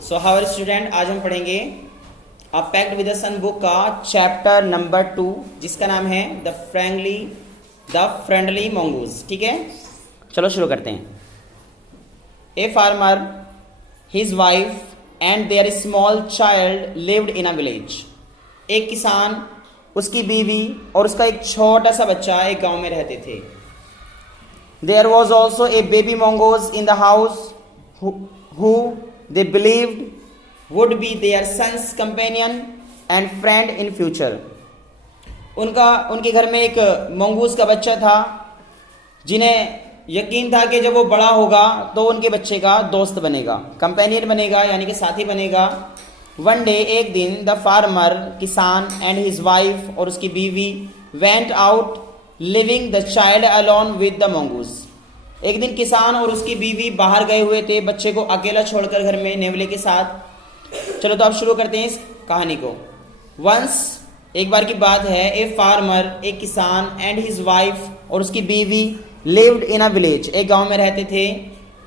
सो हावर student, आज हम पढ़ेंगे a pact with the sun book का चैप्टर नंबर 2 जिसका नाम है द फ्रेंडली मंगूज। ठीक है, चलो शुरू करते हैं। A farmer, his wife and their small child lived in a village. एक किसान, उसकी बीवी और उसका एक छोटा सा बच्चा एक गांव में रहते थे। There was also a baby mongoose in the house who they believed would be their son's companion and friend in future। उनके घर में एक मंगूस का बच्चा था जिन्हें यकीन था कि जब वो बड़ा होगा तो उनके बच्चे का दोस्त बनेगा, कंपेनियन बनेगा, यानी कि साथी बनेगा। वन डे, एक दिन, द फार्मर, किसान, एंड हिज वाइफ और उसकी बीवी went out living the child alone with the mongoose. एक दिन किसान और उसकी बीवी बाहर गए हुए थे बच्चे को अकेला छोड़कर घर में नेवले के साथ। चलो तो अब शुरू करते हैं इस कहानी को। वंस, एक बार की बात है, ए फार्मर, एक किसान, एंड हिज वाइफ और उसकी बीवी लिव्ड इन अ विलेज, एक गांव में रहते थे,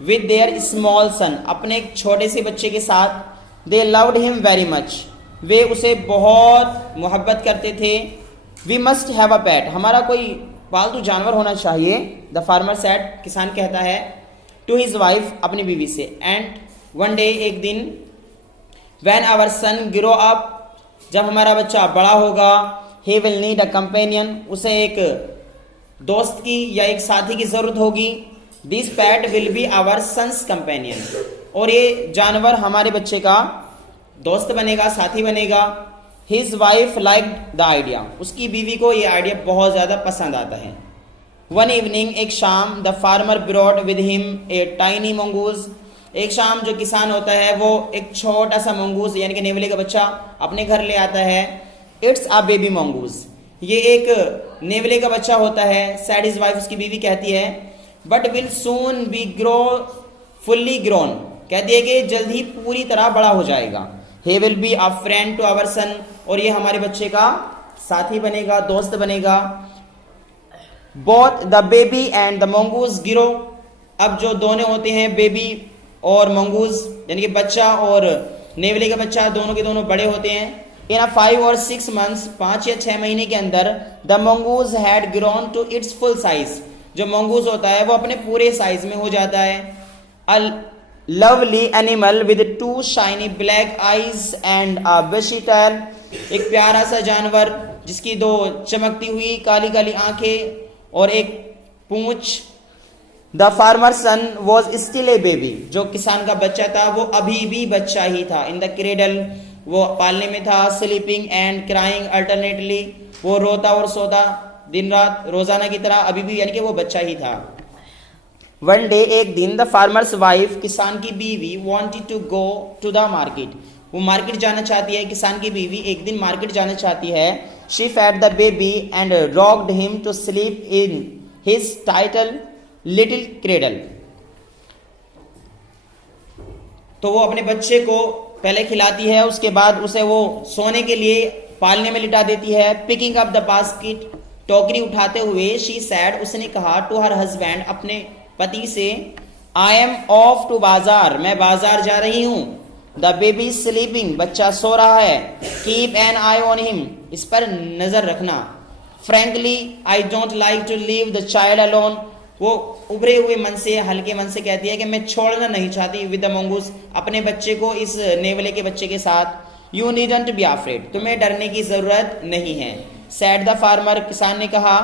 विद देयर स्मॉल सन, अपने एक छोटे से बच्चे के साथ। They loved him very much, वे उसे बहुत मोहब्बत करते थे। We must have a pet, हमारा कोई पालतू जानवर होना चाहिए। द फार्मर सेड, किसान कहता है, टू हिज वाइफ, अपनी बीवी से। एंड वन डे, एक दिन, when our son grow up, जब हमारा बच्चा बड़ा होगा, he will need a companion, उसे एक दोस्त की या एक साथी की जरूरत होगी। This pet will be our son's companion, और ये जानवर हमारे बच्चे का दोस्त बनेगा, साथी बनेगा। His wife liked the idea, उसकी बीवी को ये आइडिया बहुत ज्यादा पसंद आता है। वन इवनिंग, एक शाम, the farmer brought with him a tiny mongoose, एक शाम जो किसान होता है वो एक छोटा सा मंगूज यानी कि नेवले का बच्चा अपने घर ले आता है। इट्स अ बेबी मंगूज, ये एक नेवले का बच्चा होता है। सैड हिज वाइफ, उसकी बीवी कहती है, but will soon be grow fully grown, कहती है कि जल्द ही पूरी तरह बड़ा हो जाएगा। he will be a friend to our son, और ये हमारे बच्चे का साथी बनेगा, दोस्त बनेगा। both the baby and the mongoose grow, अब जो दोनों होते हैं, बेबी और मंगूज यानी कि बच्चा और नेवले का बच्चा, दोनों के दोनों बड़े होते हैं। in a 5 or 6 months, 5 या 6 महीने के अंदर, the mongoose had grown to its full size, जो मंगूज होता है वो अपने पूरे साइज में हो जाता है। Lovely animal with 2 shiny black eyes and a bushy tail, एक प्यारा सा जानवर जिसकी 2 चमकती हुई काली काली आंखें और एक पूंछ। The farmer son was still a baby, जो किसान का बच्चा था वो अभी भी बच्चा ही था। इन द क्रेडल, वो पालने में था। स्लीपिंग एंड क्राइंग अल्टरनेटली, वो रोता और सोता दिन रात रोजाना की तरह, अभी भी यानी कि वो बच्चा ही था। वन डे, एक दिन, द फार्मर्स वाइफ, किसान की बीवी, wanted to go to the market, वो मार्केट जाना चाहती है। किसान की बीवी एक दिन मार्केट जाना चाहती है। She fed the baby and rocked him to sleep in his title little cradle, तो वो अपने बच्चे को पहले खिलाती है, उसके बाद उसे वो सोने के लिए पालने में लिटा देती है। पिकिंग अप द बास्केट, टोकरी उठाते हुए, शी सैड, उसने कहा, टू हर हस्बैंड, अपने पति से, आई एम ऑफ टू बाजार, मैं बाजार जा रही हूं। द बेबी स्लीपिंग, बच्चा सो रहा है। Keep an eye on him, इस पर नजर रखना। Frankly, I don't like to leave the child alone, वो उभरे हुए मन से, हल्के मन से कहती है कि मैं छोड़ना नहीं चाहती विद द मंगूस, अपने बच्चे को इस नेवले के बच्चे के साथ। यू नीडंट बी अफ्रेड, तुम्हें डरने की जरूरत नहीं है। सैड द फार्मर, किसान ने कहा,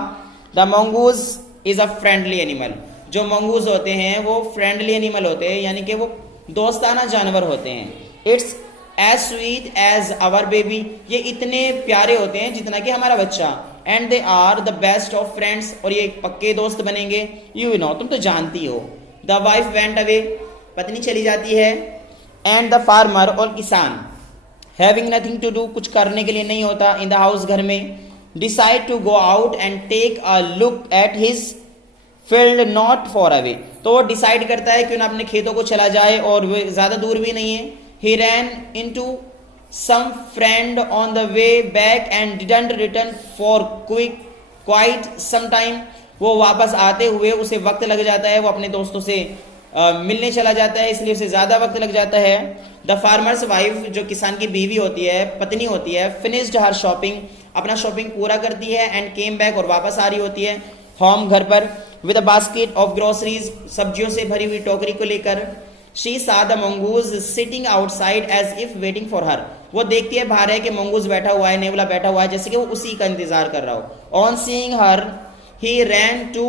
the mongoose is a friendly animal, जो मंगूज होते हैं वो फ्रेंडली एनिमल होते हैं, यानी कि वो दोस्ताना जानवर होते हैं। It's as sweet as our baby, ये इतने प्यारे होते हैं जितना कि हमारा बच्चा। And they are the best of friends, और ये पक्के दोस्त बनेंगे। यू नो, तुम तो जानती हो। द वाइफ वेंट अवे, पत्नी चली जाती है। एंड द फार्मर, और किसान, हैविंग नथिंग टू डू, कुछ करने के लिए नहीं होता इन द हाउस, घर में, decide to go out and take a look at his field not far away, तो वो डिसाइड करता है क्यों ना अपने खेतों को चला जाए, और वे ज्यादा दूर भी नहीं है। He ran into some friend on the way back and didn't return for quite some time, वो वापस आते हुए उसे वक्त लग जाता है, वो अपने दोस्तों से मिलने चला जाता है, इसलिए उसे ज़्यादा वक्त लग जाता है। द फार्मर्स वाइफ, जो किसान की बीवी होती है, पत्नी होती है, फिनिश्ड हर शॉपिंग, अपना शॉपिंग पूरा करती है, एंड केम बैक, और वापस आ रही होती है होम, घर पर, with a basket of groceries, सब्जियों से भरी हुई टोकरी को लेकर। She saw the mongoose sitting outside as if waiting for her, वो देखती है बाहर है कि मंगूज बैठा हुआ है, नेवला बैठा हुआ है, जैसे कि वो उसी का इंतजार कर रहा हो। On seeing her he ran to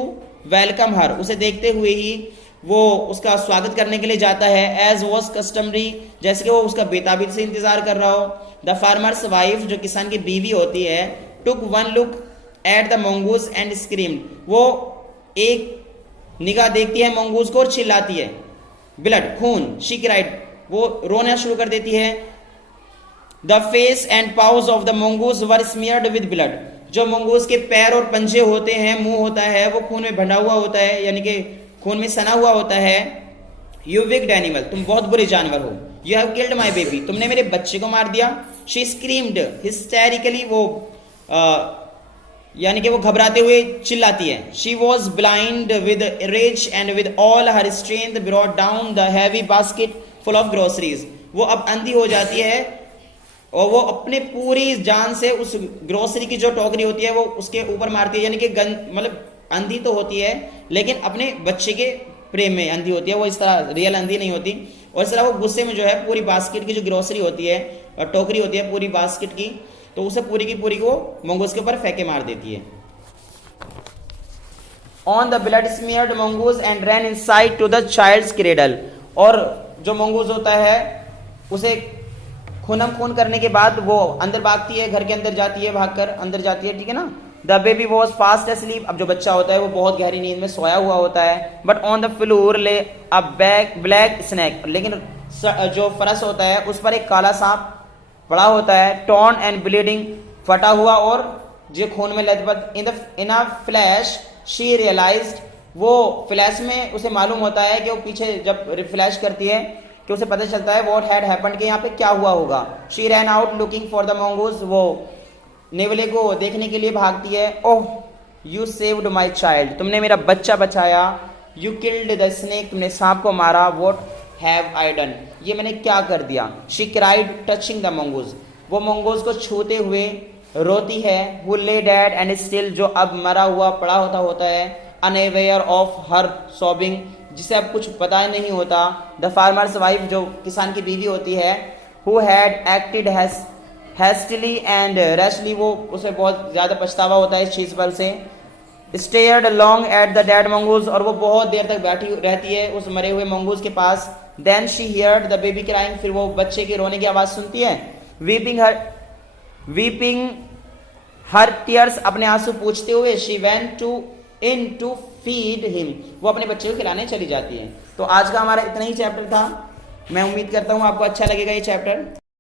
welcome her, उसे देखते हुए ही वो उसका स्वागत करने के लिए जाता है। एज वॉज कस्टमरी, जैसे कि वो उसका बेताबी से इंतजार कर रहा हो। द फार्मर्स वाइफ, जो किसान की बीवी होती है, took one look at the mongoose and screamed, वो एक निगाह देखती है मंगूज को और चिल्लाती है, ब्लड, खून, शी क्राइड, वो रोना शुरू कर देती है। The face and pause of the mongoose were smeared with blood, जो मंगूज के पैर और पंजे होते हैं, मुंह होता है, वो खून में भंडा हुआ होता है, यानी कि खून में सना हुआ होता है। यू विक्ड एनिमल, तुम बहुत बुरे जानवर हो। You have killed my baby, तुमने मेरे बच्चे को मार दिया। शी स्क्रीम्ड हिस्टेरिकली, वो यानी कि वो घबराते हुए चिल्लाती है। She was blind with rage and with all her strength brought down the heavy basket full of groceries, वो अब अंधी हो जाती है और वो अपने पूरी जान से उस ग्रोसरी की जो टोकरी होती है वो उसके ऊपर मारती है, यानी कि मतलब अंधी तो होती है लेकिन अपने बच्चे के प्रेम में अंधी होती है, वो इस तरह रियल अंधी नहीं होती। और इस तरह वो गुस्से में जो है पूरी बास्केट की जो ग्रोसरी होती है और टोकरी होती है पूरी बास्केट की, तो उसे पूरी की पूरी को मंगूज के ऊपर फेंके मार देती है। On the blood smeared mongoose and ran inside to the child's cradle, और जो मंगूज होता है उसे खूनम खून करने के बाद वो अंदर भागती है, घर के अंदर जाती है, भागकर अंदर जाती है, ठीक है ना। The baby was fast asleep, अब जो बच्चा होता है वो बहुत गहरी नींद में सोया हुआ होता है। बट ऑन द फ्लोर ले अ ब्लैक स्नैक, लेकिन जो फरस होता है उस पर एक काला सांप पड़ा होता है। टॉर्न एंड ब्लीडिंग, फटा हुआ और जो खून में लथपथ। इन अ फ्लैश शी रियलाइज्ड, वो फ्लैश में उसे मालूम होता है कि वो पीछे जब रिफ्लैश करती है कि उसे पता चलता है व्हाट हैड हैपेंड, कि यहाँ पे क्या हुआ होगा। She ran out looking for the mongoose, वो नेवले को देखने के लिए भागती है। Oh you saved my child, तुमने मेरा बच्चा बचाया। यू किल्ड द स्नेक, तुमने सांप को मारा। व्हाट हैव आई डन, ये मैंने क्या कर दिया। She cried touching the mongoose, वो मंगूज को छूते हुए रोती है। वो ले डेड एंड स्टिल, जो अब मरा हुआ पड़ा होता है। अनअवेयर ऑफ हर सॉबिंग, जिसे अब कुछ पता नहीं होता। द फार्मर्स वाइफ, जो किसान की बीवी होती है, who had acted hastily and rashly, वो उसे बहुत ज्यादा पछतावा होता है इस चीज पर से। Stared long at the dead mongoose, और वो बहुत देर तक बैठी रहती है उस मरे हुए मंगूज के पास। Then she heard the baby crying, फिर वो बच्चे के रोने की आवाज सुनती है। वीपिंग हर टीयर्स, अपने आंसू पूछते हुए। She went to feed him, वो अपने बच्चे को खिलाने चली जाती है। तो आज का हमारा इतना ही चैप्टर था। मैं उम्मीद करता हूँ आपको अच्छा लगेगा ये चैप्टर।